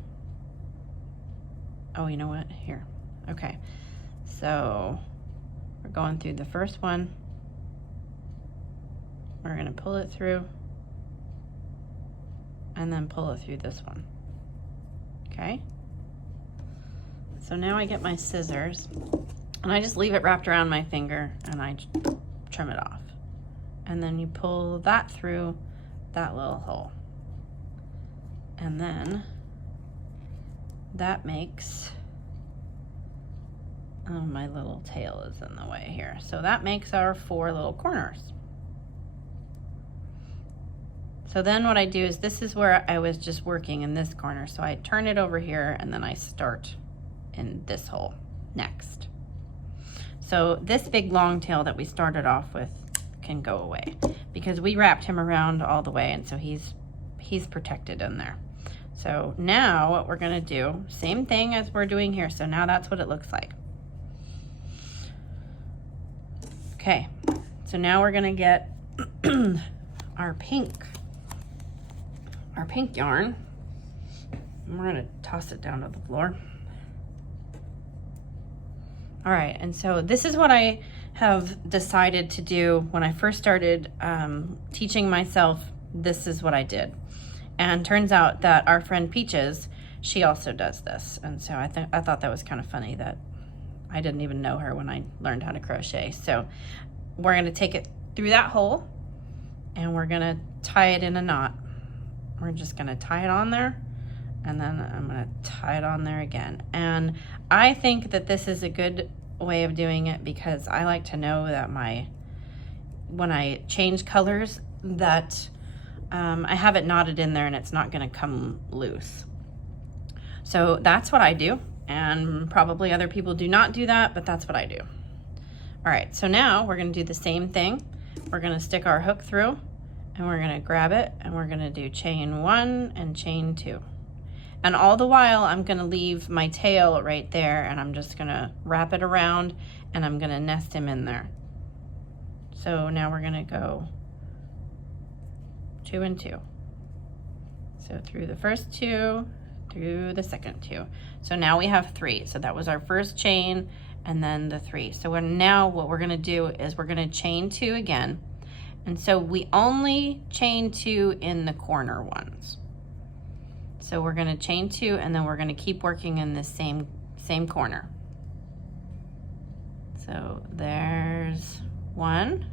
Oh, you know what? Here. Okay. So we're going through the first one. We're going to pull it through, and then pull it through this one. Okay? So now I get my scissors, and I just leave it wrapped around my finger, and I trim it off. And then you pull that through that little hole. And then that makes, oh, my little tail is in the way here. So that makes our 4 little corners. So then what I do is, this is where I was just working in this corner. So I turn it over here, and then I start in this hole next. So this big long tail that we started off with can go away because we wrapped him around all the way, and so he's protected in there. So now what we're gonna do, same thing as we're doing here. So now that's what it looks like. Okay, so now we're gonna get our pink yarn, and we're gonna toss it down to the floor. All right, and so this is what I have decided to do when I first started teaching myself. This is what I did. And turns out that our friend Peaches, she also does this. And so I thought that was kind of funny that I didn't even know her when I learned how to crochet. So we're gonna take it through that hole and we're gonna tie it in a knot. We're just gonna tie it on there, and then I'm gonna tie it on there again. And I think that this is a good way of doing it because I like to know that when I change colors that I have it knotted in there and it's not gonna come loose. So that's what I do, and probably other people do not do that, but that's what I do. All right, so now we're gonna do the same thing. We're gonna stick our hook through and we're gonna grab it and we're gonna do chain 1 and chain 2. And all the while I'm gonna leave my tail right there and I'm just gonna wrap it around and I'm gonna nest him in there. So now we're gonna go 2 and 2. So through the first 2, through the second 2. So now we have 3. So that was our first chain and then the 3. So now what we're gonna do is we're gonna chain 2 again. And so we only chain 2 in the corner ones. So we're gonna chain 2 and then we're gonna keep working in this same corner. So there's 1,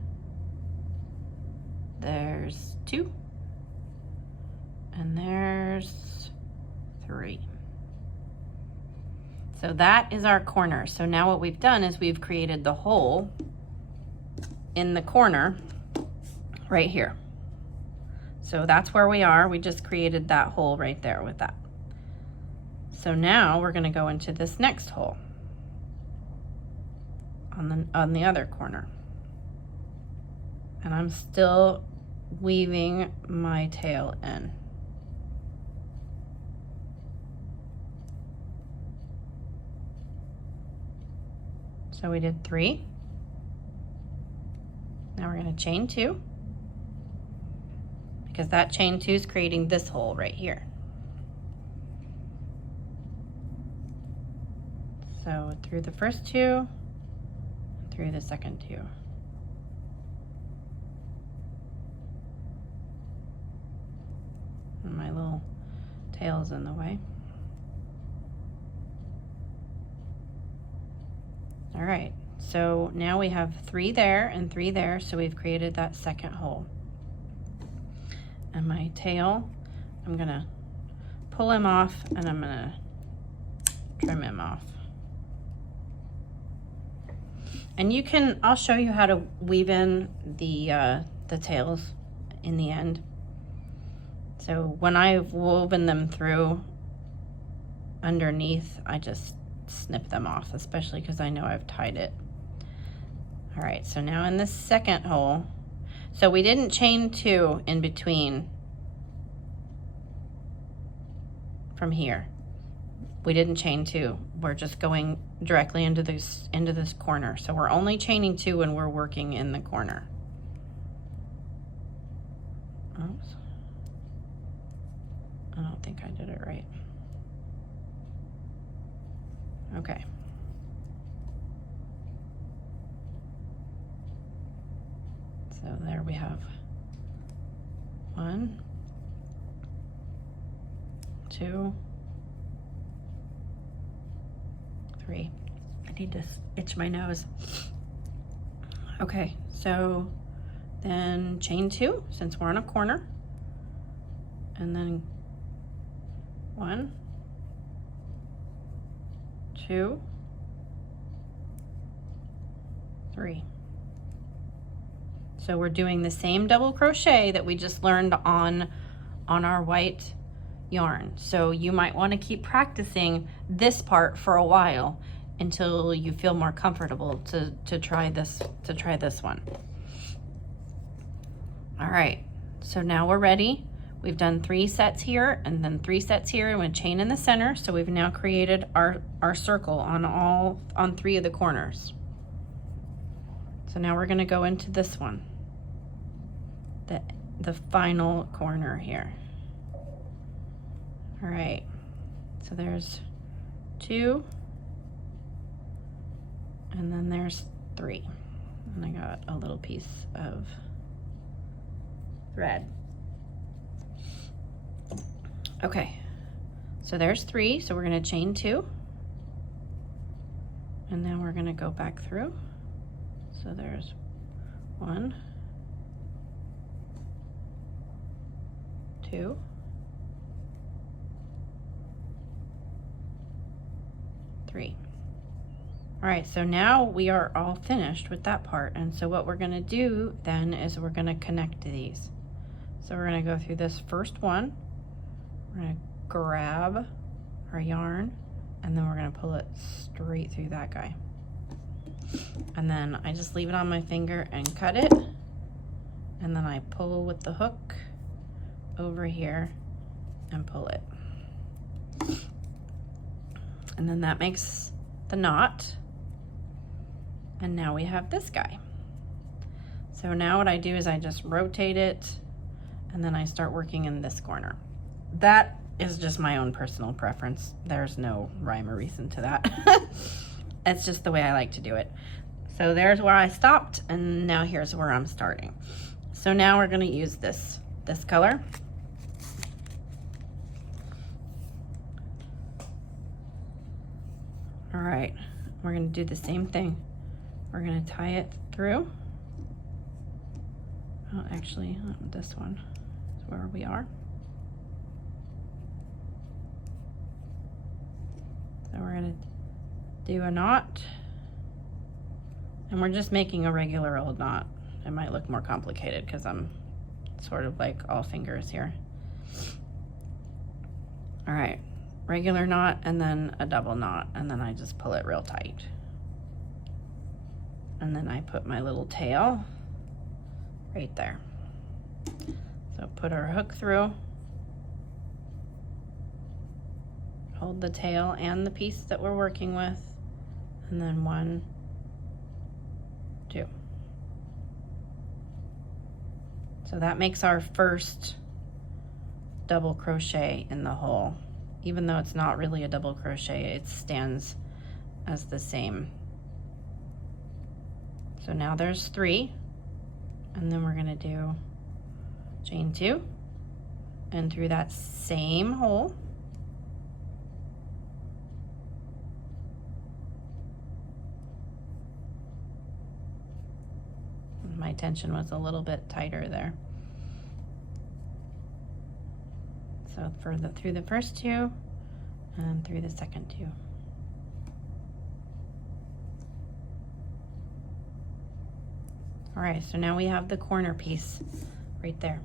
there's 2, and there's 3. So that is our corner. So now what we've done is we've created the hole in the corner right here. So that's where we are. We just created that hole right there with that. So now we're gonna go into this next hole on the other corner. And I'm still weaving my tail in. So we did 3. Now we're gonna chain 2. Because that chain 2 is creating this hole right here. So through the first 2, through the second 2. And my little tail's in the way. All right, so now we have 3 there and 3 there, so we've created that second hole. And my tail, I'm gonna pull him off and I'm gonna trim him off. And you can, I'll show you how to weave in the tails in the end. So when I've woven them through underneath, I just snip them off, especially because I know I've tied it. All right, so now in this second hole, so we didn't chain 2 in between from here. We didn't chain 2. We're just going directly into this corner. So we're only chaining 2 when we're working in the corner. Oops. I don't think I did it right. Okay. So there we have 1, 2, 3. I need to itch my nose. Okay, so then chain 2 since we're on a corner, and then 1, 2, 3. So we're doing the same double crochet that we just learned on our white yarn. So you might want to keep practicing this part for a while until you feel more comfortable to try this one. All right, so now we're ready. We've done 3 sets here and then 3 sets here, and we chain in the center. So we've now created our circle on 3 of the corners. So now we're going to go into this one, the final corner here. All right, so there's 2, and then there's 3. And I got a little piece of thread. Okay, so there's 3, so we're gonna chain 2. And then we're gonna go back through. So there's 1, 2, 3. All right, so now we are all finished with that part. And so what we're gonna do then is we're gonna connect these. So we're gonna go through this first one. We're gonna grab our yarn, and then we're gonna pull it straight through that guy. And then I just leave it on my finger and cut it. And then I pull with the hook over here and pull it. And then that makes the knot. And now we have this guy. So now what I do is I just rotate it, and then I start working in this corner. That is just my own personal preference. There's no rhyme or reason to that. It's just the way I like to do it. So there's where I stopped, and now here's where I'm starting. So now we're gonna use this color. All right, we're gonna do the same thing. We're gonna tie it through. Oh, actually, this one is where we are. So we're gonna do a knot, and we're just making a regular old knot. It might look more complicated because I'm sort of like all fingers here. All right, regular knot and then a double knot, and then I just pull it real tight. And then I put my little tail right there. So put our hook through, hold the tail and the piece that we're working with, and then 1, 2. So that makes our first double crochet in the hole. Even though it's not really a double crochet, it stands as the same. So now there's 3, and then we're gonna do chain 2, and through that same hole, my tension was a little bit tighter there. So through the first 2 and through the second 2. All right, so now we have the corner piece right there.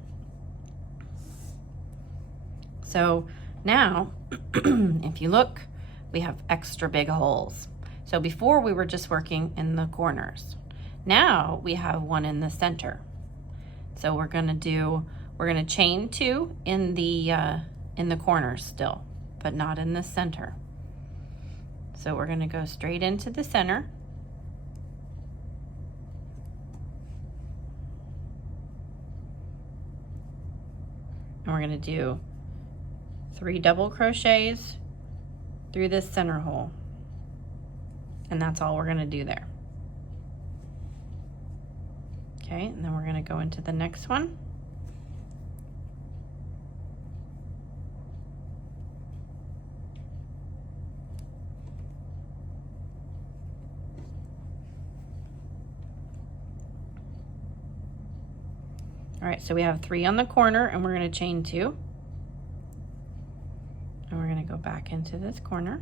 So now, if you look, we have extra big holes. So before we were just working in the corners. Now we have one in the center. So we're gonna chain 2 in the corners still, but not in the center. So we're gonna go straight into the center. And we're gonna do 3 double crochets through this center hole. And that's all we're gonna do there. Okay, and then we're gonna go into the next one. All right, so we have 3 on the corner, and we're gonna chain 2. And we're gonna go back into this corner.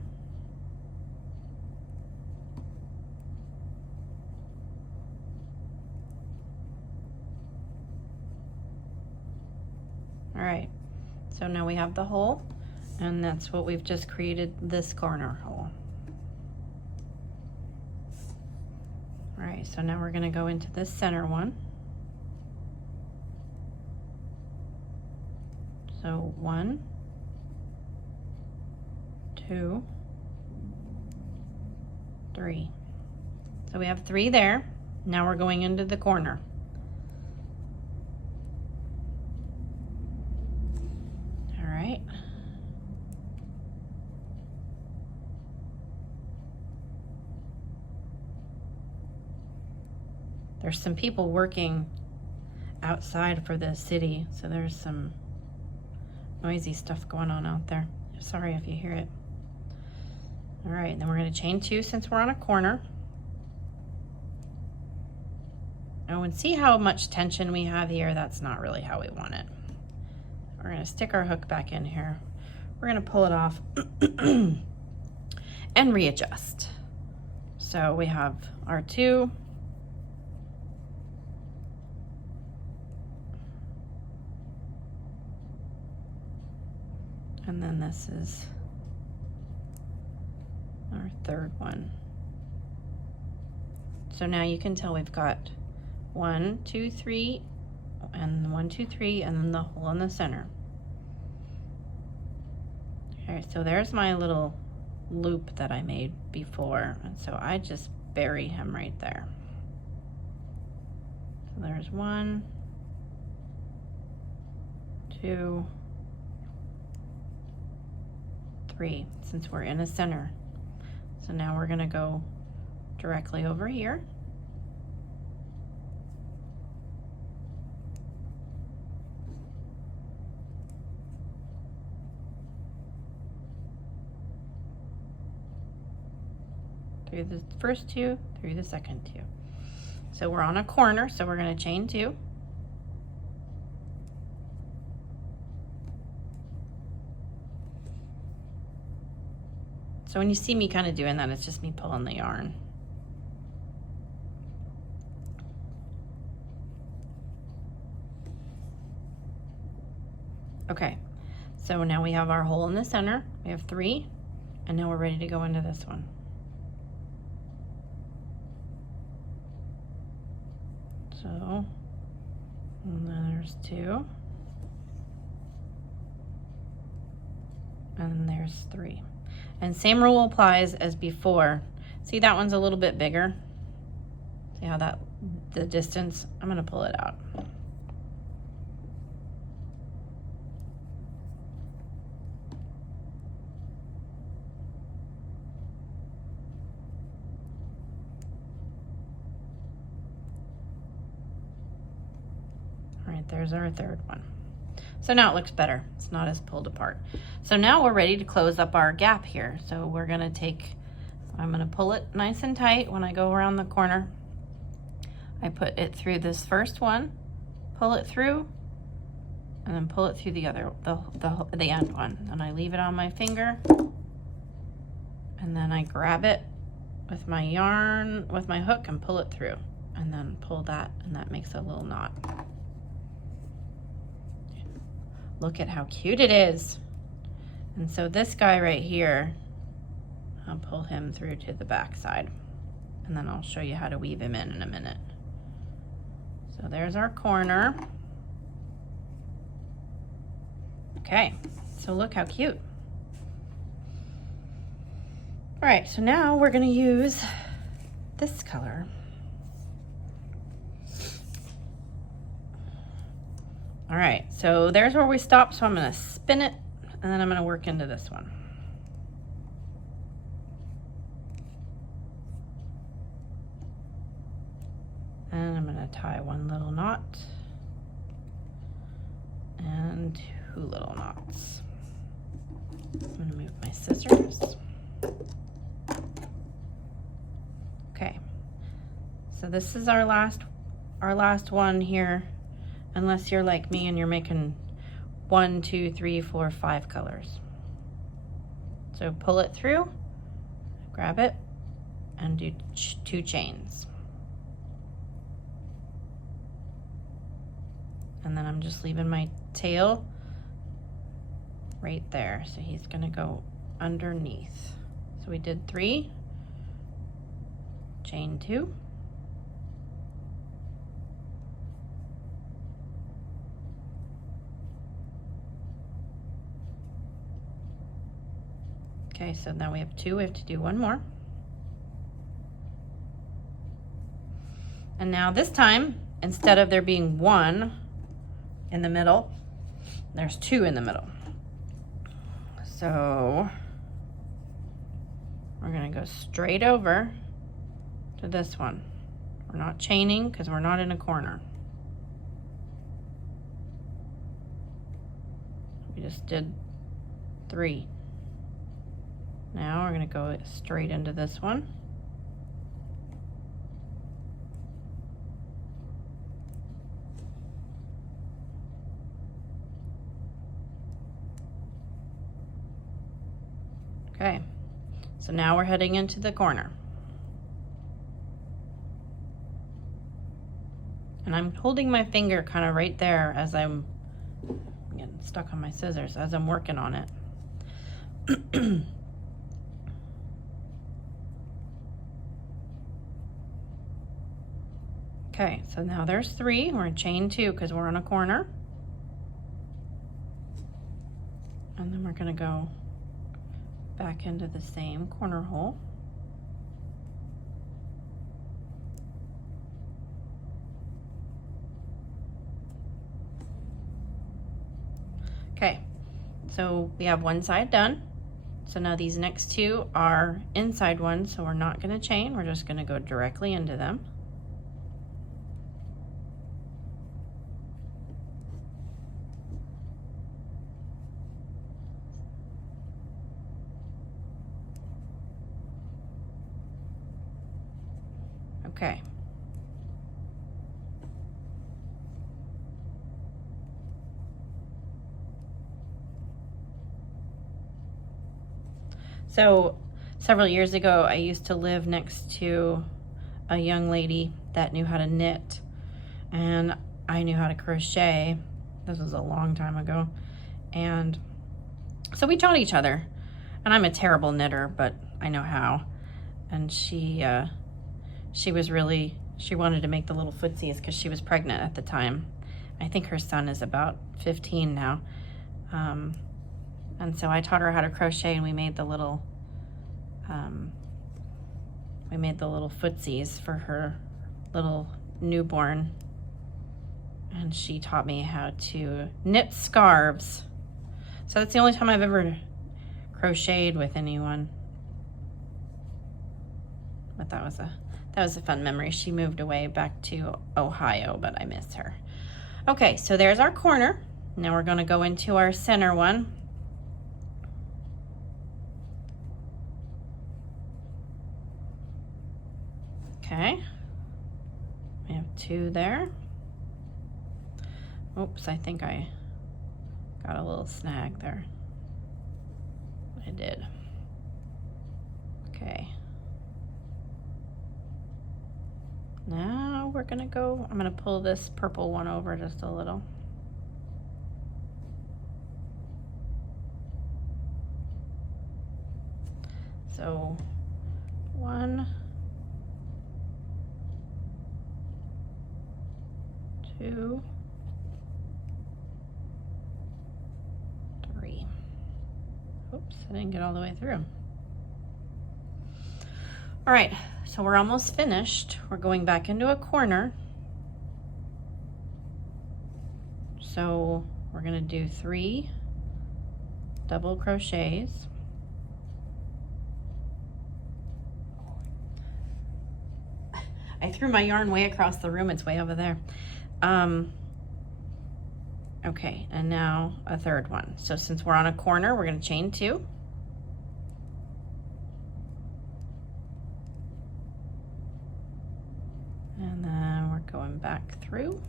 All right, so now we have the hole, and that's what we've just created, this corner hole. All right, so now we're gonna go into this center one. So 1, 2, 3. So we have 3 there. Now we're going into the corner. All right. There's some people working outside for the city, so there's some noisy stuff going on out there. Sorry if you hear it. All right, then we're going to chain 2 since we're on a corner. Oh, and see how much tension we have here? That's not really how we want it. We're going to stick our hook back in here. We're going to pull it off and readjust. So we have our 2. And then this is our 3rd one. So now you can tell we've got 1, 2, 3, and 1, 2, 3, and then the hole in the center. Okay, so there's my little loop that I made before, and so I just bury him right there. So there's 1, 2, 3, since we're in the center. So now we're going to go directly over here. Through the first 2, through the second 2. So we're on a corner, so we're going to chain 2. So when you see me kind of doing that, it's just me pulling the yarn. Okay, so now we have our hole in the center. We have 3, and now we're ready to go into this one. So, and then there's 2, and then there's 3. And same rule applies as before. See, that one's a little bit bigger. See how that, the distance? I'm gonna pull it out. All right, there's our 3rd one. So now it looks better. It's not as pulled apart. So now we're ready to close up our gap here. So we're gonna take, I'm gonna pull it nice and tight when I go around the corner. I put it through this first one, pull it through, and then pull it through the other, the end one. And I leave it on my finger, and then I grab it with my yarn, with my hook, and pull it through. And then pull that, and that makes a little knot. Look at how cute it is. And so this guy right here, I'll pull him through to the back side, and then I'll show you how to weave him in a minute. So there's our corner. Okay, so look how cute. All right, so now we're gonna use this color. All right, so there's where we stopped, so I'm gonna spin it, and then I'm gonna work into this one. And I'm gonna tie 1 little knot and 2 little knots. I'm gonna move my scissors. Okay, so this is our last one here. Unless you're like me and you're making 1, 2, 3, 4, 5 colors. So pull it through, grab it, and do 2 chains. And then I'm just leaving my tail right there. So he's gonna go underneath. So we did 3, chain 2, okay, so now we have 2, we have to do 1 more. And now this time, instead of there being 1 in the middle, there's 2 in the middle. So we're gonna go straight over to this one. We're not chaining because we're not in a corner. We just did 3. Now we're going to go straight into this one. Okay, so now we're heading into the corner. And I'm holding my finger kind of right there as I'm getting stuck on my scissors as I'm working on it. Okay, so now there's 3. We're in chain 2 because we're on a corner. And then we're going to go back into the same corner hole. Okay, so we have one side done. So now these next 2 are inside ones, so we're not going to chain. We're just going to go directly into them. Okay. So several years ago, I used to live next to a young lady that knew how to knit, and I knew how to crochet. This was a long time ago. And so we taught each other, and I'm a terrible knitter, but I know how. And she wanted to make the little footsies because she was pregnant at the time. I think her son is about 15 now. And so I taught her how to crochet, and we made the little footsies for her little newborn. And she taught me how to knit scarves. So that's the only time I've ever crocheted with anyone. But that was a fun memory. She moved away back to Ohio, but I miss her. Okay, so there's our corner. Now we're going to go into our center one. Okay, we have 2 there. Oops, I think I got a little snag there. I did. Okay. Now we're gonna go, I'm gonna pull this purple one over just a little. So 1, 2, 3. Oops, I didn't get all the way through. All right, so we're almost finished. We're going back into a corner. So we're gonna do 3 double crochets. I threw my yarn way across the room. It's way over there. Okay, and now a 3rd one. So since we're on a corner, we're going to chain 2. And then we're going back through.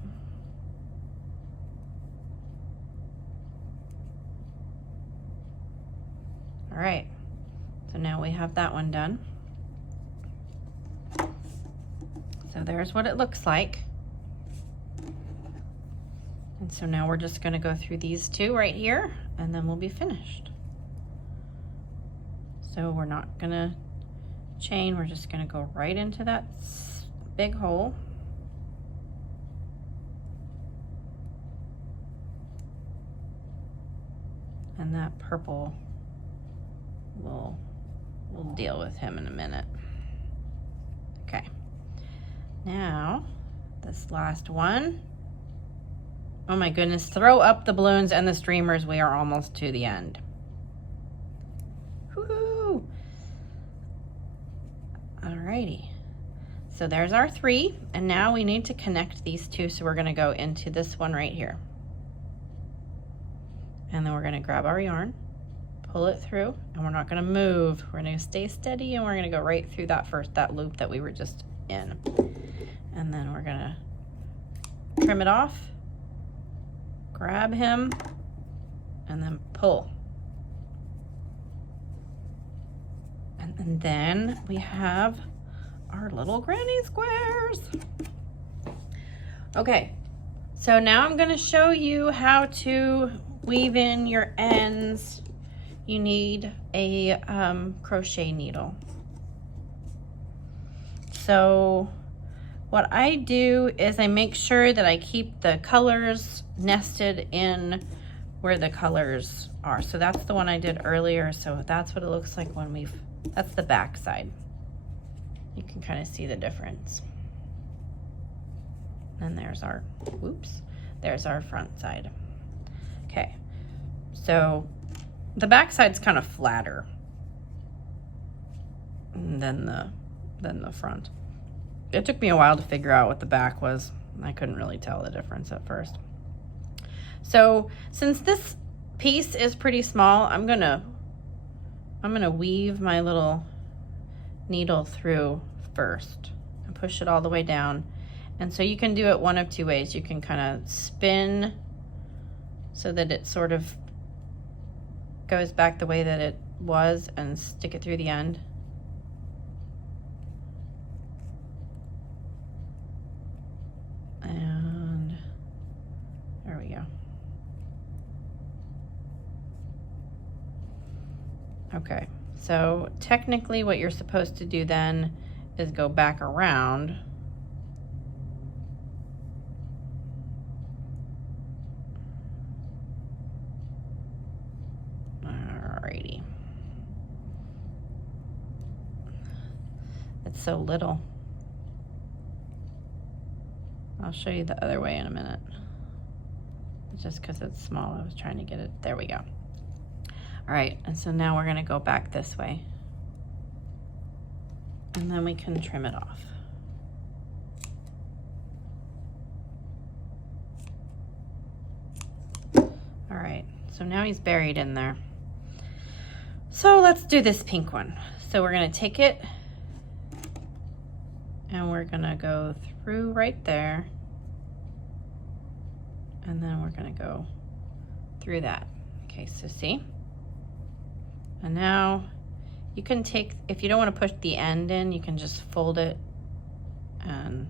All right, so now we have that one done. So there's what it looks like. And so now we're just going to go through these 2 right here, and then we'll be finished. So we're not going to chain, we're just going to go right into that big hole. And that purple, we'll deal with him in a minute. Okay. Now, this last one. Oh my goodness, throw up the balloons and the streamers. We are almost to the end. Woohoo! Alrighty. So there's our 3, and now we need to connect these 2, so we're gonna go into this one right here. And then we're gonna grab our yarn, pull it through, and we're not gonna move. We're gonna stay steady, and we're gonna go right through that loop that we were just in. And then we're gonna trim it off, grab him, and then pull. And then we have our little granny squares. Okay, so now I'm gonna show you how to weave in your ends. You need a crochet needle. So what I do is I make sure that I keep the colors nested in where the colors are. So that's the one I did earlier. So that's what it looks like when that's the back side. You can kind of see the difference. And there's our, there's our front side. Okay, so the back side's kind of flatter than the front. It took me a while to figure out what the back was. I couldn't really tell the difference at first. So since this piece is pretty small, I'm gonna weave my little needle through first and push it all the way down. And so you can do it one of 2 ways. You can kind of spin so that it sort of goes back the way that it was and stick it through the end. And there we go. Okay, so technically what you're supposed to do then is go back around. Alrighty. It's so little. I'll show you the other way in a minute. Just because it's small, I was trying to get it. There we go. All right, and so now we're gonna go back this way. And then we can trim it off. All right, so now he's buried in there. So let's do this pink one. So we're gonna take it and we're gonna go through right there. And then we're gonna go through that. Okay, so see? And now you can take, if you don't want to push the end in, you can just fold it and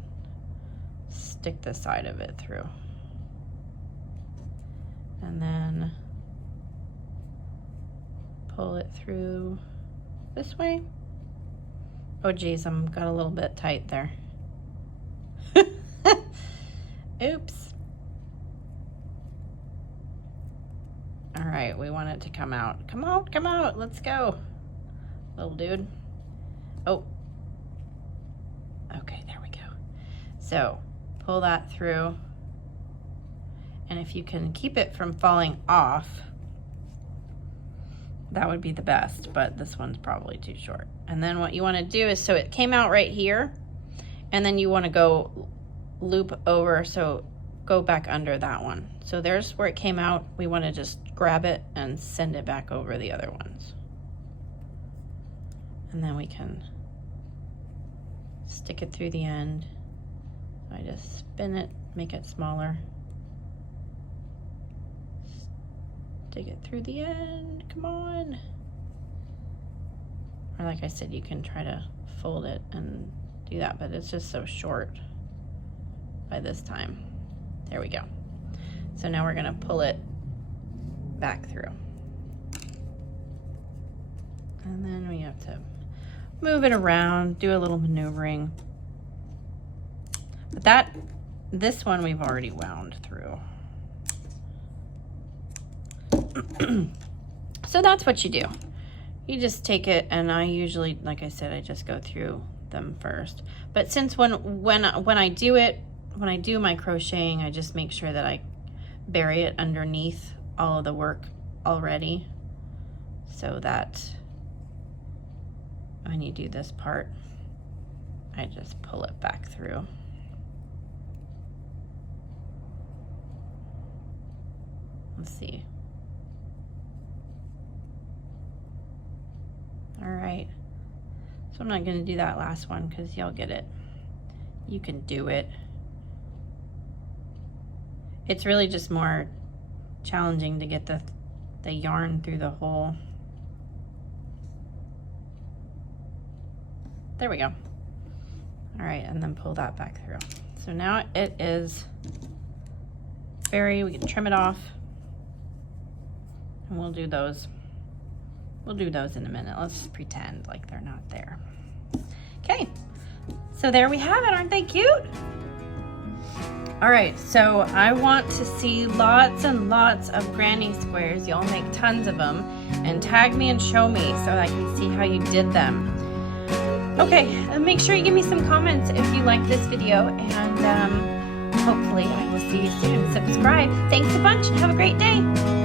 stick the side of it through. And then pull it through this way. Oh geez, got a little bit tight there. Oops. All right, we want it to come out. Come out, come out, let's go. Little dude. Oh. Okay, there we go. So, pull that through. And if you can keep it from falling off, that would be the best, but this one's probably too short. And then what you want to do is, so it came out right here, and then you want to go loop over, so go back under that one. So there's where it came out. We want to just grab it and send it back over the other ones. And then we can stick it through the end. So I just spin it, make it smaller. Stick it through the end, come on. Or like I said, you can try to fold it and do that, but it's just so short by this time. There we go. So now we're gonna pull it back through. And then we have to move it around, do a little maneuvering. But this one we've already wound through. So that's what you do. You just take it, and I usually, like I said, I just go through them first. But since when I do my crocheting, I just make sure that I bury it underneath all of the work already, so that when you do this part, I just pull it back through. Let's see. All right. So I'm not going to do that last one because y'all get it. You can do it. It's really just more challenging to get the yarn through the hole. There we go. All right, and then pull that back through. So now it is we can trim it off. And we'll do those. We'll do those in a minute. Let's pretend like they're not there. Okay, so there we have it. Aren't they cute? All right, so I want to see lots and lots of granny squares. Y'all make tons of them and tag me and show me so I can see how you did them. Okay, and make sure you give me some comments if you like this video, and hopefully I will see you soon. Subscribe. Thanks a bunch and have a great day.